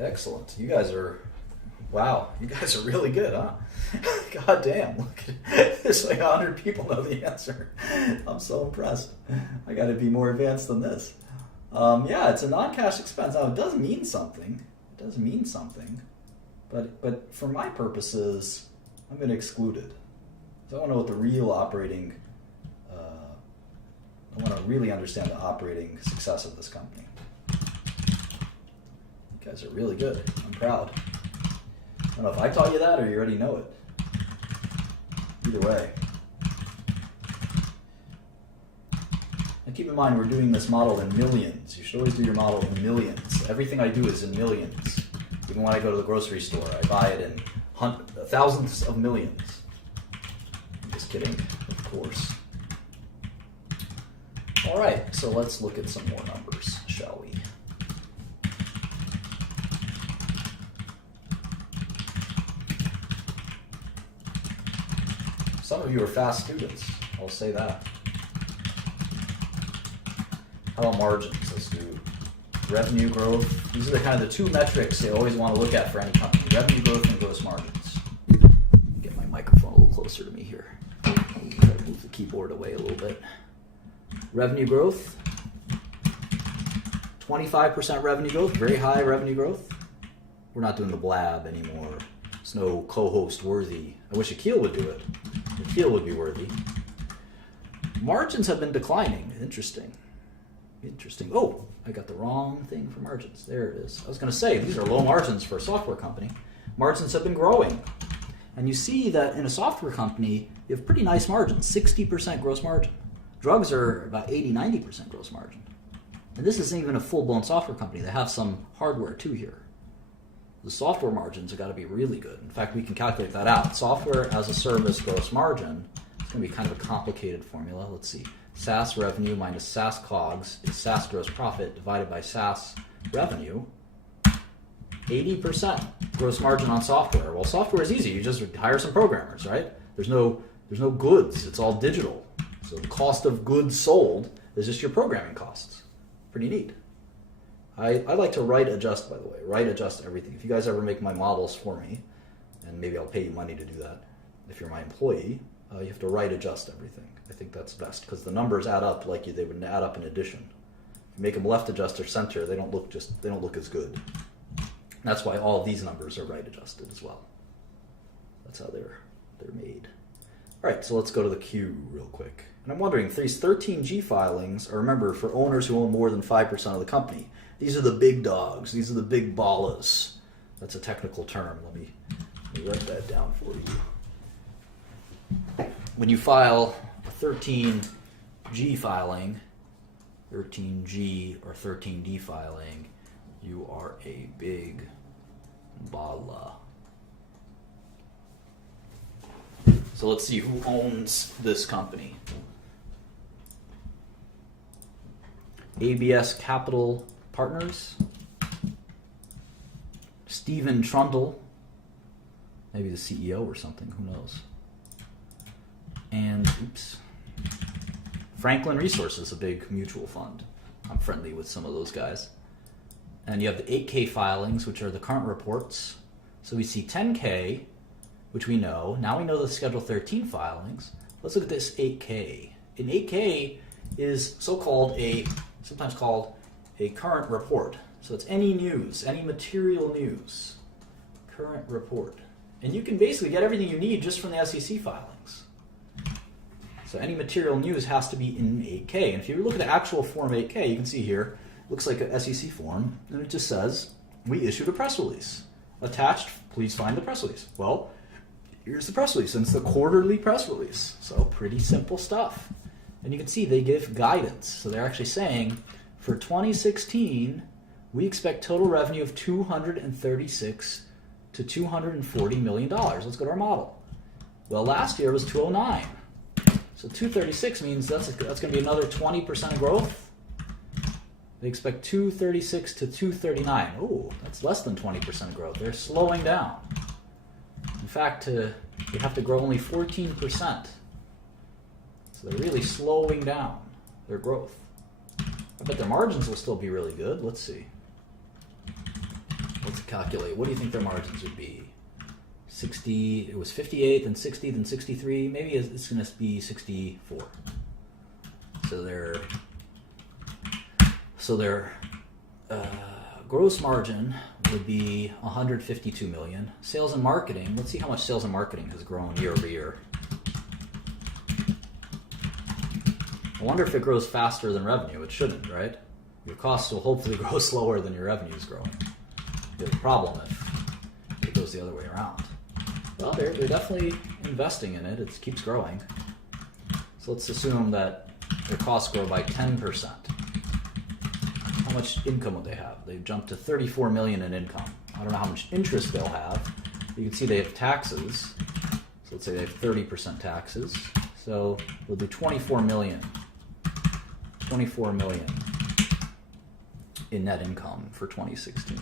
Excellent. You guys are, wow, you guys are really good, huh? God damn, look at this. Like 100 people know the answer. I'm so impressed. I got to be more advanced than this. Yeah, it's a non-cash expense. Now, it does mean something. It does mean something. But for my purposes, I'm going to exclude it. So I want to know what the real operating, I want to really understand the operating success of this company. You guys are really good. I'm proud. I don't know if I taught you that or you already know it. Either way. And keep in mind, we're doing this model in millions. You should always do your model in millions. Everything I do is in millions. Even when I go to the grocery store, I buy it in thousands of millions. I'm just kidding, of course. All right, so let's look at some more numbers, shall we? Some of you are fast students, I'll say that. How about margins? Let's do revenue growth. These are the kind of the two metrics they always want to look at for any company. Revenue growth and gross margins. Get my microphone a little closer to me here. Move the keyboard away a little bit. Revenue growth. 25% revenue growth, very high revenue growth. We're not doing the blab anymore. It's no co-host worthy. I wish Akil would do it. Akil would be worthy. Margins have been declining. Interesting. Interesting. Oh, I got the wrong thing for margins. There it is. I was going to say, these are low margins for a software company. Margins have been growing. And you see that in a software company, you have pretty nice margins, 60% gross margin. Drugs are about 80-90% gross margin. And this isn't even a full-blown software company. They have some hardware too here. The software margins have got to be really good. In fact, we can calculate that out. Software as a service gross margin, it's going to be kind of a complicated formula. Let's see. SaaS revenue minus SaaS COGS is SaaS gross profit divided by SaaS revenue. 80% gross margin on software. Well, software is easy. You just hire some programmers, right? There's no goods. It's all digital. So the cost of goods sold is just your programming costs. Pretty neat. I like to write adjust, by the way. Write adjust everything. If you guys ever make my models for me, and maybe I'll pay you money to do that, if you're my employee, you have to write adjust everything. I think that's best because the numbers add up like they would add up in addition. If you make them left adjust or center, they don't look as good. That's why all of these numbers are right adjusted as well. That's how they're made. All right, so let's go to the Q real quick. And I'm wondering, these 13G filings are, remember, for owners who own more than 5% of the company. These are the big dogs. These are the big ballas. That's a technical term. Let me write that down for you. When you file a 13G filing, 13G or 13D filing, you are a big balla. So let's see who owns this company. ABS Capital Partners, Stephen Trundle, maybe the CEO or something, who knows. And, Franklin Resources, a big mutual fund. I'm friendly with some of those guys. And you have the 8K filings, which are the current reports. So we see 10K, which we know. Now we know the Schedule 13 filings. Let's look at this 8K. An 8K is sometimes called a current report. So it's any news, any material news. Current report. And you can basically get everything you need just from the SEC filings. So any material news has to be in 8K. And if you look at the actual Form 8K, you can see here, it looks like an SEC form, and it just says, we issued a press release. Attached, please find the press release. Well, here's the press release, and it's the quarterly press release. So pretty simple stuff. And you can see they give guidance. So they're actually saying, for 2016, we expect total revenue of $236 to $240 million. Let's go to our model. Well, last year was 209. So 236 means that's going to be another 20% growth. They expect 236 to 239. Oh, that's less than 20% growth. They're slowing down. In fact, they have to grow only 14%. So they're really slowing down their growth. I bet their margins will still be really good. Let's see. Let's calculate. What do you think their margins would be? 60, it was 58, then 60, then 63. Maybe it's going to be 64. So their gross margin would be 152 million. Sales and marketing, let's see how much sales and marketing has grown year over year. I wonder if it grows faster than revenue. It shouldn't, right? Your costs will hopefully grow slower than your revenue is growing. There's a problem if it goes the other way around. Well, they're definitely investing in it. It keeps growing. So let's assume that their costs grow by 10%. How much income would they have? They've jumped to 34 million in income. I don't know how much interest they'll have. You can see they have taxes. So let's say they have 30% taxes. So we'll do 24 million. 24 million in net income for 2016.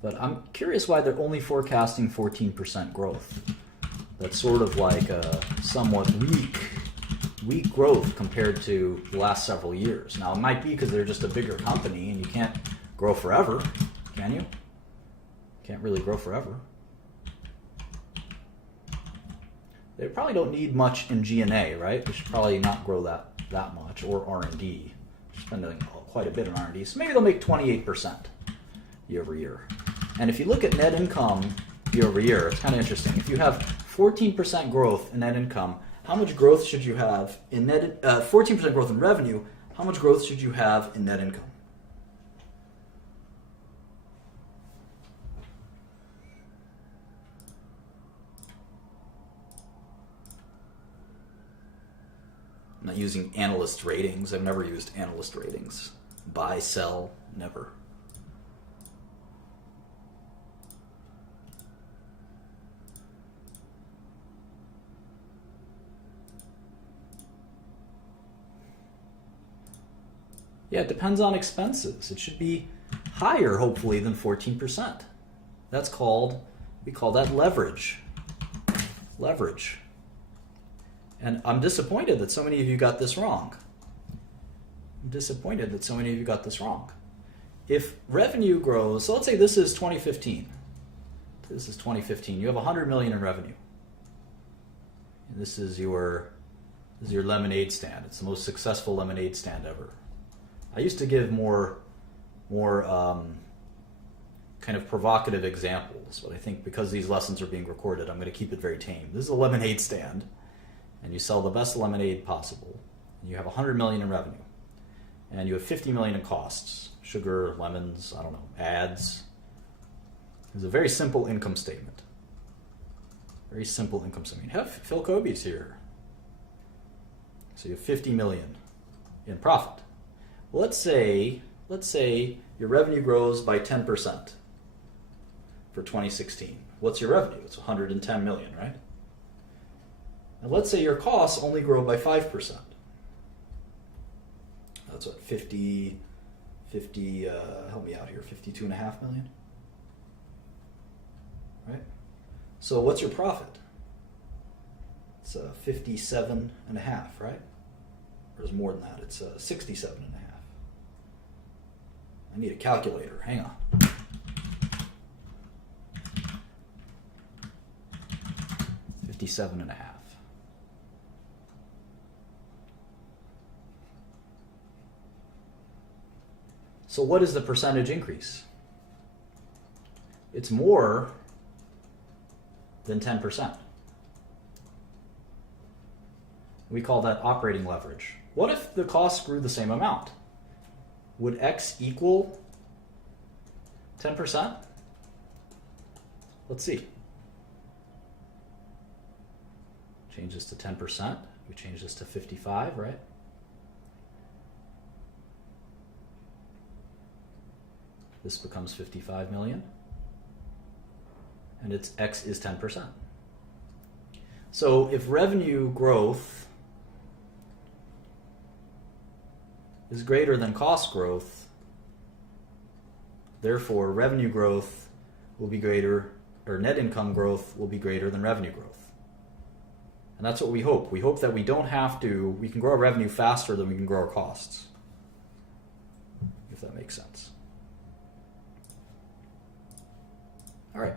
But I'm curious why they're only forecasting 14% growth. That's sort of like a somewhat weak growth compared to the last several years. Now, it might be because they're just a bigger company and you can't grow forever, can you? Can't really grow forever. They probably don't need much in G&A, right? They should probably not grow that much, or R&D. They're spending quite a bit on R&D. So maybe they'll make 28% year over year. And if you look at net income year over year, it's kind of interesting. If you have 14% growth in net income, how much growth should you have in 14% growth in revenue, how much growth should you have in net income? I'm not using analyst ratings. I've never used analyst ratings. Buy, sell, never. Yeah, it depends on expenses. It should be higher, hopefully, than 14%. That's called, we call that leverage. Leverage. And I'm disappointed that so many of you got this wrong. I'm disappointed that so many of you got this wrong. If revenue grows, so let's say this is 2015. This is 2015. You have 100 million in revenue. And this is your lemonade stand. It's the most successful lemonade stand ever. I used to give more kind of provocative examples, but I think because these lessons are being recorded, I'm going to keep it very tame. This is a lemonade stand, and you sell the best lemonade possible, and you have 100 million in revenue, and you have 50 million in costs, sugar, lemons, I don't know, ads. It's a very simple income statement. Very simple income statement. You have Phil Kobe's here. So you have 50 million in profit. Let's say your revenue grows by 10% for 2016. What's your revenue? It's 110 million, right? And let's say your costs only grow by 5%. That's what, 50, help me out here, 52.5 million? Right? So what's your profit? It's 57.5, right? Or there's more than that, it's 67.5. I need a calculator. Hang on. $57.5. So what is the percentage increase? It's more than 10%. We call that operating leverage. What if the costs grew the same amount? Would X equal 10%? Let's see. Change this to 10%. We change this to 55, right? This becomes 55 million. And its X is 10%. So if revenue growth is greater than cost growth, therefore revenue growth will be greater, or net income growth will be greater than revenue growth. And that's what we hope. We hope that we can grow our revenue faster than we can grow our costs. If that makes sense. All right.